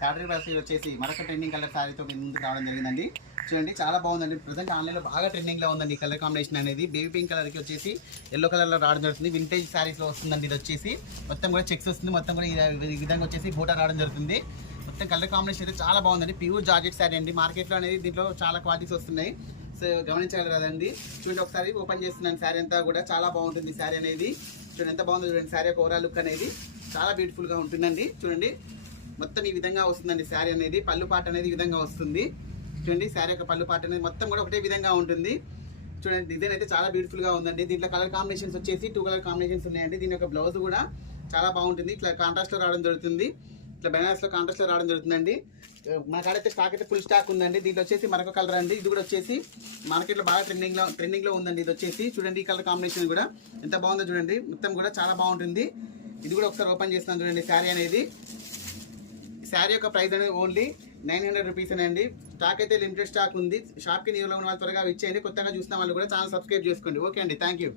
Fabric brush వచ్చేసి మరొక trending colour శారీతో ముందుకు రావడం జరిగిందండి. చూడండి చాలా బాగుందండి. ప్రజెంట్ ఆన్లైన్లో బాగా ట్రెండింగ్లో ఉందండి ఈ కలర్ కాంబినేషన్ అనేది. బేబీ పింక్ కలర్కి వచ్చేసి ఎల్లో కలర్లో రావడం జరుగుతుంది. వింటేజ్ శారీస్లో వస్తుందండి. ఇది వచ్చేసి మొత్తం కూడా చెక్స్ వస్తుంది. మొత్తం కూడా ఈ విధంగా వచ్చేసి బూటా రావడం జరుగుతుంది. మొత్తం కలర్ కాంబినేషన్ అయితే చాలా బాగుందండి. ప్యూర్ జార్జెట్ శారీ అండి. మార్కెట్లో అనేది దీంట్లో చాలా క్వాలిటీస్ వస్తున్నాయి. సో గమనించాలి కదండి. చూడండి ఒకసారి ఓపెన్ చేస్తున్నాను. శారీ అంతా కూడా చాలా బాగుంటుంది శారీ అనేది. చూడండి ఎంత బాగుందో చూడండి. శారీ యొక్క ఓవరాల్ లుక్ అనేది చాలా బ్యూటిఫుల్గా ఉంటుందండి. చూడండి మొత్తం ఈ విధంగా వస్తుందండి శారీ అనేది. పళ్ళు పాట అనేది ఈ విధంగా వస్తుంది. చూడండి శారీ యొక్క పళ్ళు పాట అనేది మొత్తం కూడా ఒకటే విధంగా ఉంటుంది. చూడండి డిజైన్ అయితే చాలా బ్యూటిఫుల్గా ఉందండి. దీంట్లో కలర్ కాంబినేషన్స్ వచ్చేసి 2 కలర్ కాంబినేషన్స్ ఉన్నాయండి. దీని యొక్క బ్లౌజ్ కూడా చాలా బాగుంటుంది. ఇట్లా కాంట్రాస్ట్లో రావడం జరుగుతుంది. ఇట్లా బెనారస్లో కాంట్రాస్ట్లో రావడం జరుగుతుందండి. మన కాడైతే స్టాక్ అయితే ఫుల్ స్టాక్ ఉందండి. దీంట్లో వచ్చేసి మరొక కలర్ అండి. ఇది కూడా వచ్చేసి మార్కెట్లో బాగా ట్రెండింగ్లో ఉందండి. ఇది వచ్చేసి చూడండి ఈ కలర్ కాంబినేషన్ కూడా ఎంత బాగుందో చూడండి. మొత్తం కూడా చాలా బాగుంటుంది. ఇది కూడా ఒకసారి ఓపెన్ చేస్తున్నాను చూడండి. శారీ అనేది శారీ యొక్క ప్రైస్ అనేది ఓన్లీ 900 రూపీస్ అండి. స్టాక్ అయితే లిమిటెడ్ స్టాక్ ఉంది. షాప్కి నియర్లో ఉన్న వాళ్ళు త్వరగా ఇచ్చేయండి. కొత్తగా చూసిన వాళ్ళు కూడా ఛానల్ సబ్స్క్రైబ్ చేసుకోండి. ఓకే అండి, థ్యాంక్ యూ.